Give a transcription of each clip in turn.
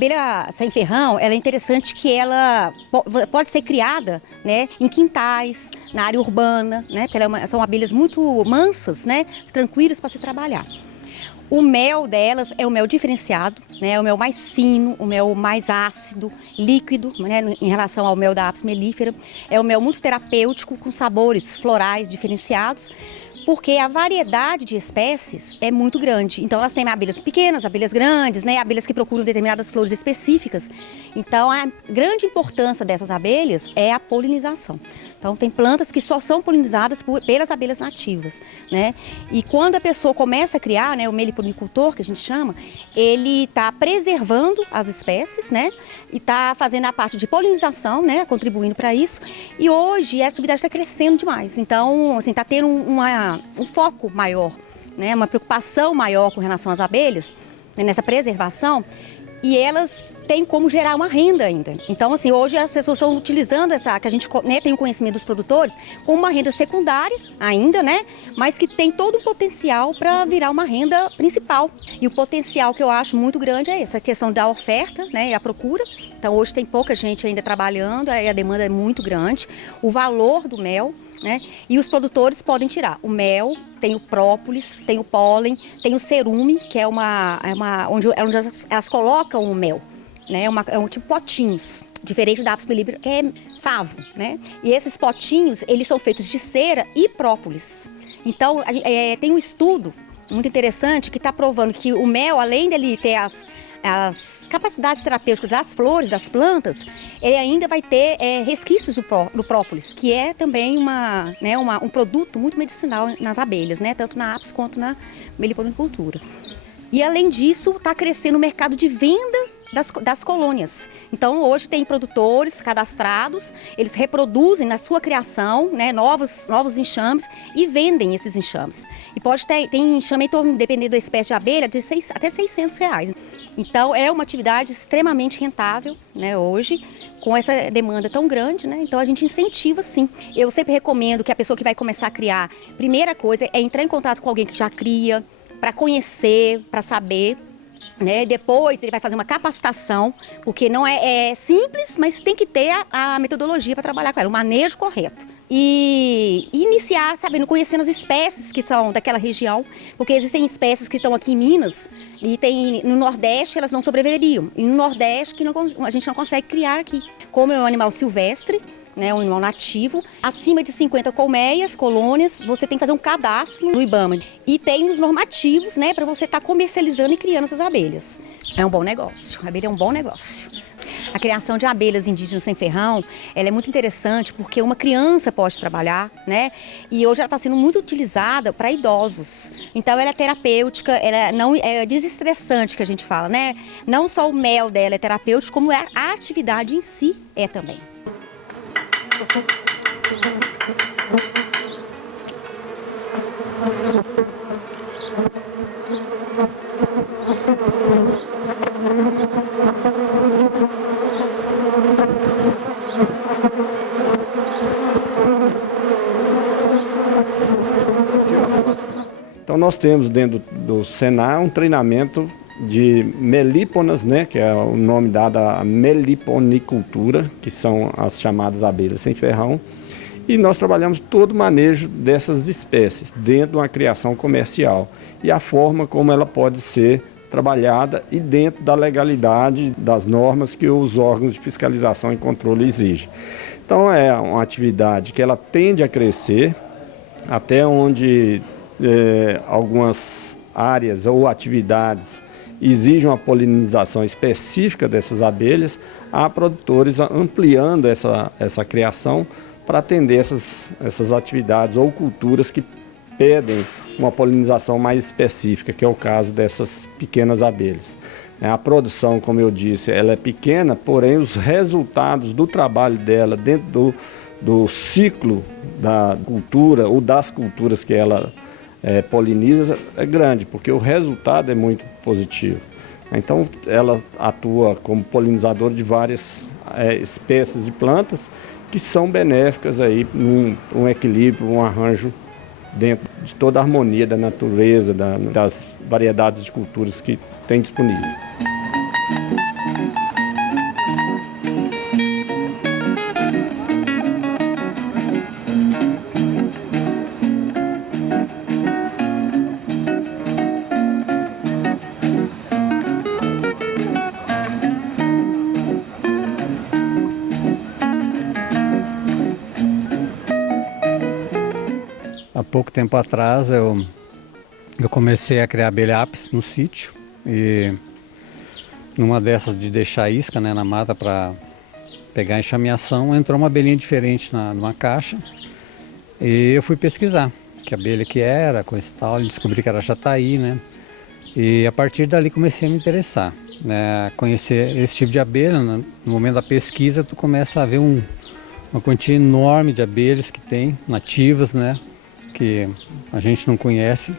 abelha sem ferrão, ela é interessante que ela pode ser criada, né, em quintais, na área urbana, né, porque são abelhas muito mansas, né, tranquilas para se trabalhar. O mel delas é o mel diferenciado, né, é o mel mais fino, o mel mais ácido, líquido, né, em relação ao mel da Apis mellifera. É o mel muito terapêutico, com sabores florais diferenciados, porque a variedade de espécies é muito grande. Então elas têm abelhas pequenas, abelhas grandes, né, abelhas que procuram determinadas flores específicas. Então a grande importância dessas abelhas é a polinização. Então tem plantas que só são polinizadas pelas abelhas nativas, né? E quando a pessoa começa a criar, né, o meliponicultor, que a gente chama, ele está preservando as espécies, né? E está fazendo a parte de polinização, né, contribuindo para isso. E hoje a atividade está crescendo demais. Então, assim, está tendo um foco maior, né, uma preocupação maior com relação às abelhas, né, nessa preservação, e elas têm como gerar uma renda ainda. Então, assim, hoje as pessoas estão utilizando que a gente, né, tem o conhecimento dos produtores, como uma renda secundária ainda, né, mas que tem todo o potencial para virar uma renda principal. E o potencial que eu acho muito grande é essa questão da oferta, né, e a procura. Então, hoje tem pouca gente ainda trabalhando, e a demanda é muito grande. O valor do mel, né? E os produtores podem tirar o mel, tem o própolis, tem o pólen, tem o cerume, que é onde elas colocam o mel, né? É um tipo potinhos, diferente da Apis mellifera, que é favo, né? E esses potinhos, eles são feitos de cera e própolis. Então, tem um estudo muito interessante que está provando que o mel, além dele ter as capacidades terapêuticas das flores, das plantas, ele ainda vai ter resquícios do própolis, que é também um produto muito medicinal nas abelhas, né? Tanto na Apis quanto na meliponicultura. E além disso, está crescendo o mercado de venda das colônias. Então hoje tem produtores cadastrados, eles reproduzem na sua criação, né, novos enxames e vendem esses enxames. E tem enxame em torno, dependendo da espécie de abelha, de até R$600. Então é uma atividade extremamente rentável, né, hoje, com essa demanda tão grande, né? Então a gente incentiva sim. Eu sempre recomendo que a pessoa que vai começar a criar, primeira coisa é entrar em contato com alguém que já cria, para conhecer, para saber, né? Depois ele vai fazer uma capacitação, porque não é simples, mas tem que ter a metodologia para trabalhar com ela, o manejo correto. E iniciar, sabendo, conhecendo as espécies que são daquela região, porque existem espécies que estão aqui em Minas e no Nordeste elas não sobreviveriam. E no Nordeste a gente não consegue criar aqui. Como é um animal silvestre, né, um animal nativo, acima de 50 colônias, você tem que fazer um cadastro no IBAMA. E tem os normativos, né, para você estar comercializando e criando essas abelhas. É um bom negócio, a abelha é um bom negócio. A criação de abelhas indígenas sem ferrão, ela é muito interessante porque uma criança pode trabalhar, né? E hoje ela está sendo muito utilizada para idosos. Então ela é terapêutica, ela não é desestressante, que a gente fala, né? Não só o mel dela é terapêutico, como a atividade em si é também. Então nós temos dentro do Senar um treinamento de melíponas, né, que é o nome dado à meliponicultura, que são as chamadas abelhas sem ferrão, e nós trabalhamos todo o manejo dessas espécies dentro de uma criação comercial e a forma como ela pode ser trabalhada e dentro da legalidade das normas que os órgãos de fiscalização e controle exigem. Então é uma atividade que ela tende a crescer até onde algumas áreas ou atividades exige uma polinização específica dessas abelhas, há produtores ampliando essa criação para atender essas atividades ou culturas que pedem uma polinização mais específica, que é o caso dessas pequenas abelhas. A produção, como eu disse, ela é pequena, porém os resultados do trabalho dela dentro do ciclo da cultura ou das culturas que ela poliniza é grande, porque o resultado é muito positivo. Então ela atua como polinizador de várias espécies de plantas que são benéficas aí num equilíbrio, um arranjo dentro de toda a harmonia da natureza, das variedades de culturas que tem disponível. pouco tempo atrás eu comecei a criar abelha apis no sítio e numa dessas de deixar isca, né, na mata para pegar enxameação, entrou uma abelhinha diferente numa caixa e eu fui pesquisar que abelha que era, coisa e tal, e descobri que era jataí, né? E a partir dali comecei a me interessar, né, conhecer esse tipo de abelha. No momento da pesquisa tu começa a ver uma quantia enorme de abelhas que tem, nativas, né, que a gente não conhece.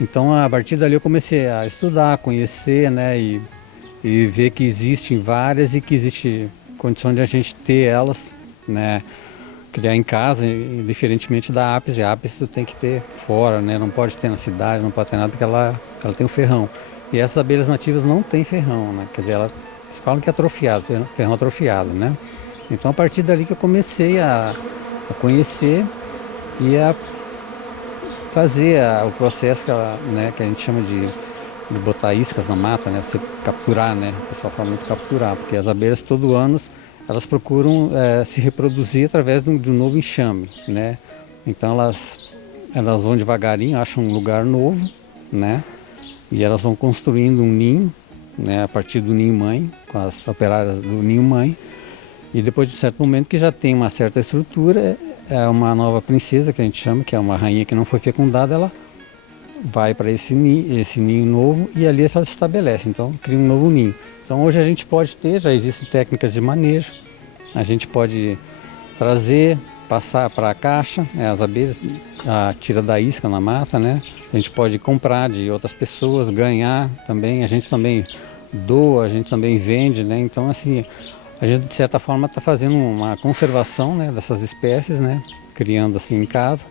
Então a partir dali eu comecei a estudar, conhecer, né, e ver que existem várias e que existe condição de a gente ter elas, né, criar em casa, diferentemente da apis. E a apis tu tem que ter fora, né, não pode ter na cidade, não pode ter nada porque ela tem o ferrão. E essas abelhas nativas não têm ferrão, né, quer dizer, elas falam que é atrofiado, ferrão atrofiado, né. Então a partir dali que eu comecei a conhecer e a fazer o processo que a gente chama de botar iscas na mata, né? Você capturar, né? O pessoal fala muito capturar, porque as abelhas todo ano elas procuram se reproduzir através de um novo enxame, né? Então elas vão devagarinho, acham um lugar novo, né? E elas vão construindo um ninho, né? A partir do ninho mãe, com as operárias do ninho mãe. E depois de um certo momento que já tem uma certa estrutura, é uma nova princesa, que a gente chama, que é uma rainha que não foi fecundada, ela vai para esse ninho novo e ali ela se estabelece, então cria um novo ninho. Então hoje a gente pode ter, já existem técnicas de manejo, a gente pode trazer, passar para a caixa, né, as abelhas, tira da isca na mata, né? A gente pode comprar de outras pessoas, ganhar também, a gente também doa, a gente também vende, né? Então assim, a gente de certa forma está fazendo uma conservação, né, dessas espécies, né? Criando assim em casa,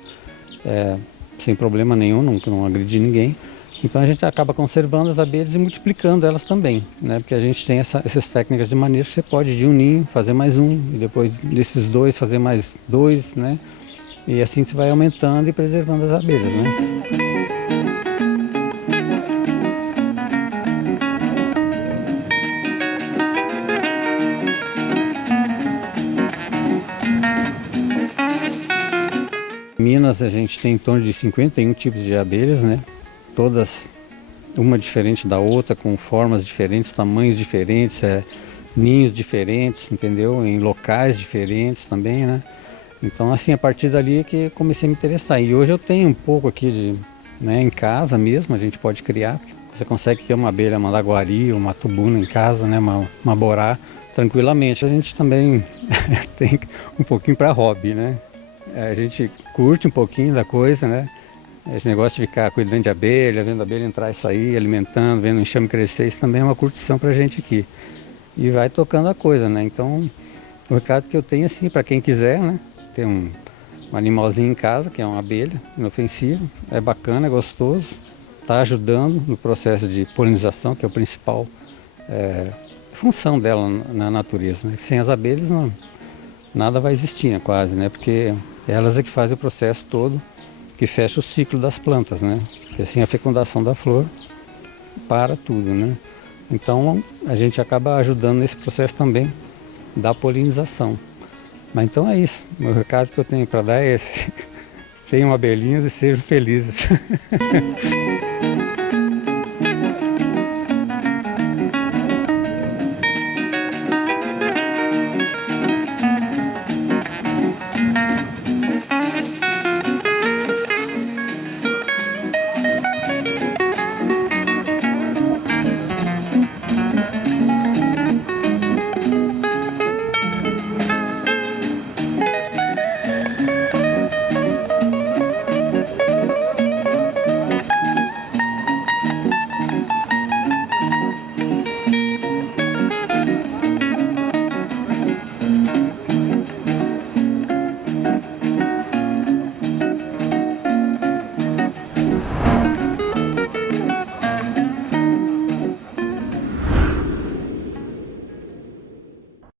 sem problema nenhum, não agredir ninguém. Então a gente acaba conservando as abelhas e multiplicando elas também, né? Porque a gente tem essas técnicas de manejo que você pode de um ninho fazer mais um, e depois desses dois fazer mais dois, né? E assim você vai aumentando e preservando as abelhas, né? Em Minas a gente tem em torno de 51 tipos de abelhas, né? Todas uma diferente da outra, com formas diferentes, tamanhos diferentes, ninhos diferentes, entendeu? Em locais diferentes também, né? Então assim, a partir dali é que comecei a me interessar. E hoje eu tenho um pouco aqui né, em casa mesmo, a gente pode criar. Você consegue ter uma abelha mandaguari, uma tubuna em casa, né? Uma borá, tranquilamente. A gente também tem um pouquinho para hobby, né? A gente curte um pouquinho da coisa, né? Esse negócio de ficar cuidando de abelha, vendo a abelha entrar e sair, alimentando, vendo o enxame crescer, isso também é uma curtição para a gente aqui. E vai tocando a coisa, né? Então, o recado que eu tenho, assim, para quem quiser, né? Ter um animalzinho em casa, que é uma abelha inofensiva, é bacana, é gostoso, está ajudando no processo de polinização, que é a principal função dela na natureza, né? Sem as abelhas, nada vai existir, né, quase, né? Porque elas é que fazem o processo todo, que fecha o ciclo das plantas, né? Porque assim a fecundação da flor para tudo, né? Então a gente acaba ajudando nesse processo também da polinização. Mas então é isso. O meu recado que eu tenho para dar é esse. Tenham abelhinhas e sejam felizes.